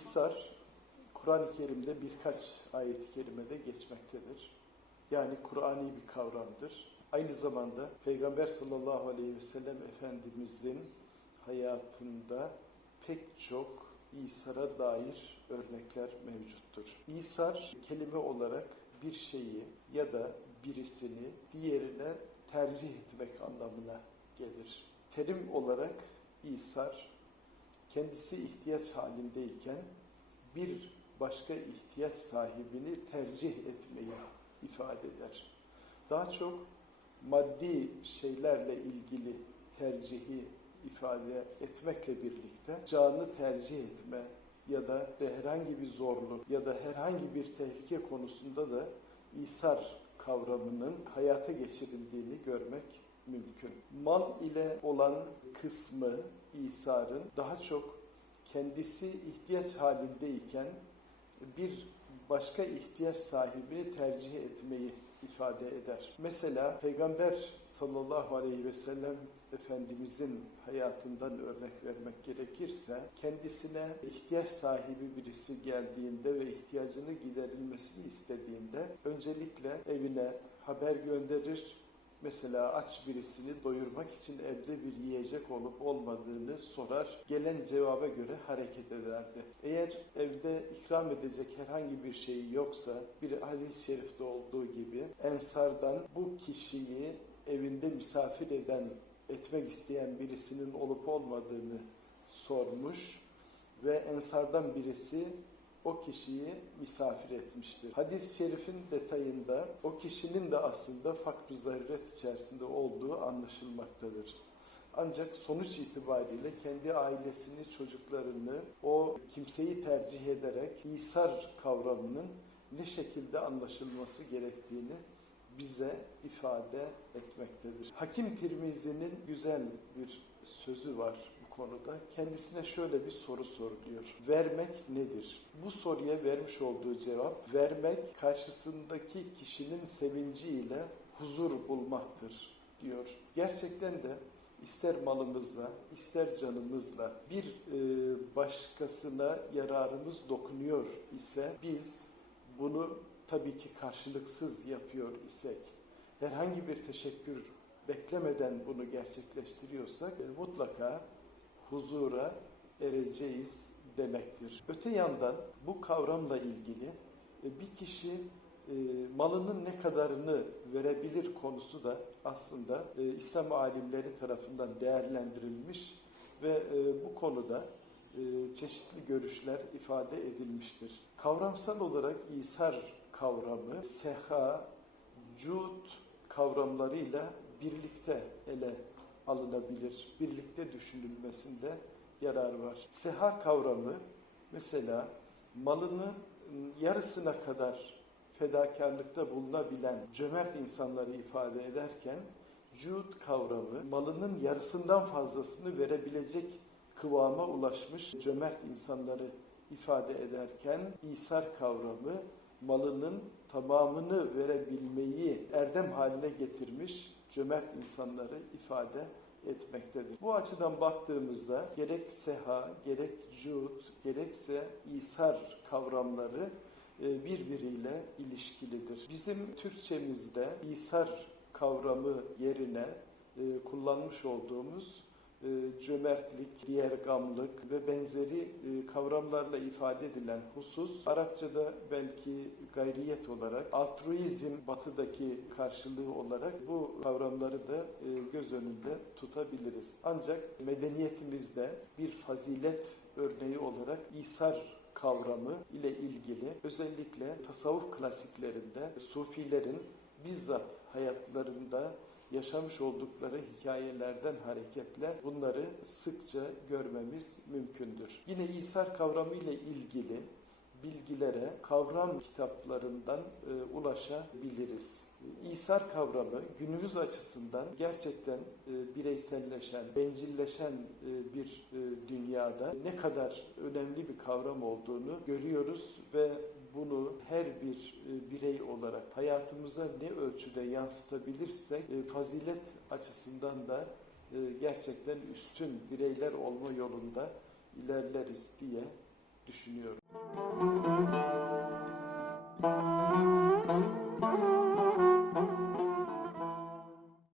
İsar, Kur'an-ı Kerim'de birkaç ayet-i kerimede geçmektedir. Yani Kur'ani bir kavramdır. Aynı zamanda Peygamber sallallahu aleyhi ve sellem Efendimizin hayatında pek çok İsar'a dair örnekler mevcuttur. İsar kelime olarak bir şeyi ya da birisini diğerine tercih etmek anlamına gelir. Terim olarak İsar kendisi ihtiyaç halindeyken bir başka ihtiyaç sahibini tercih etmeyi ifade eder. Daha çok maddi şeylerle ilgili tercihi ifade etmekle birlikte canı tercih etme ya da herhangi bir zorluk ya da herhangi bir tehlike konusunda da İsar kavramının hayata geçirildiğini görmek mümkün. Mal ile olan kısmı İsar'ın daha çok kendisi ihtiyaç halindeyken bir başka ihtiyaç sahibini tercih etmeyi ifade eder. Mesela Peygamber sallallahu aleyhi ve sellem Efendimizin hayatından örnek vermek gerekirse kendisine ihtiyaç sahibi birisi geldiğinde ve ihtiyacını giderilmesini istediğinde öncelikle evine haber gönderir, Mesela aç birisini doyurmak için evde bir yiyecek olup olmadığını sorar. Gelen cevaba göre hareket ederdi. Eğer evde ikram edecek herhangi bir şey yoksa bir hadis-i şerifte olduğu gibi ensardan bu kişiyi evinde misafir eden, etmek isteyen birisinin olup olmadığını sormuş ve ensardan birisi o kişiyi misafir etmiştir. Hadis-i şerifin detayında o kişinin de aslında fakr zaruret içerisinde olduğu anlaşılmaktadır. Ancak sonuç itibariyle kendi ailesini, çocuklarını, o kimseyi tercih ederek İsar kavramının ne şekilde anlaşılması gerektiğini bize ifade etmektedir. Hakim Tirmizi'nin güzel bir sözü var konuda. Kendisine şöyle bir soru soruluyor. Vermek nedir? Bu soruya vermiş olduğu cevap, vermek karşısındaki kişinin sevinciyle huzur bulmaktır diyor. Gerçekten de ister malımızla, ister canımızla bir e, başkasına yararımız dokunuyor ise biz bunu tabii ki karşılıksız yapıyor isek, herhangi bir teşekkür beklemeden bunu gerçekleştiriyorsak e, mutlaka huzura ereceğiz demektir. Öte yandan bu kavramla ilgili e, bir kişi e, malının ne kadarını verebilir konusu da aslında e, İslam alimleri tarafından değerlendirilmiş ve bu konuda çeşitli görüşler ifade edilmiştir. Kavramsal olarak İsar kavramı seha, cud kavramlarıyla birlikte ele alınabilir. Birlikte düşünülmesinde yarar var. Seha kavramı mesela malını yarısına kadar fedakarlıkta bulunabilen cömert insanları ifade ederken cud kavramı malının yarısından fazlasını verebilecek kıvama ulaşmış cömert insanları ifade ederken İsar kavramı malının tamamını verebilmeyi erdem haline getirmiş cömert insanları ifade etmektedir. Bu açıdan baktığımızda gerek seha, gerek cud, gerekse İsar kavramları e, birbiriyle ilişkilidir. Bizim Türkçemizde İsar kavramı yerine e, kullanmış olduğumuz cömertlik, diğer gamlık ve benzeri kavramlarla ifade edilen husus Arapçada belki gayriyet olarak altruizm batıdaki karşılığı olarak bu kavramları da göz önünde tutabiliriz. Ancak medeniyetimizde bir fazilet örneği olarak İsar kavramı ile ilgili özellikle tasavvuf klasiklerinde sufilerin bizzat hayatlarında yaşamış oldukları hikayelerden hareketle bunları sıkça görmemiz mümkündür. Yine İsar kavramı ile ilgili bilgilere kavram kitaplarından e, ulaşabiliriz. İsar kavramı günümüz açısından gerçekten e, bireyselleşen, bencilleşen e, bir e, dünyada ne kadar önemli bir kavram olduğunu görüyoruz ve bunu her bir e, birey olarak hayatımıza ne ölçüde yansıtabilirsek e, fazilet açısından da e, gerçekten üstün bireyler olma yolunda ilerleriz diye düşünüyorum. Müzik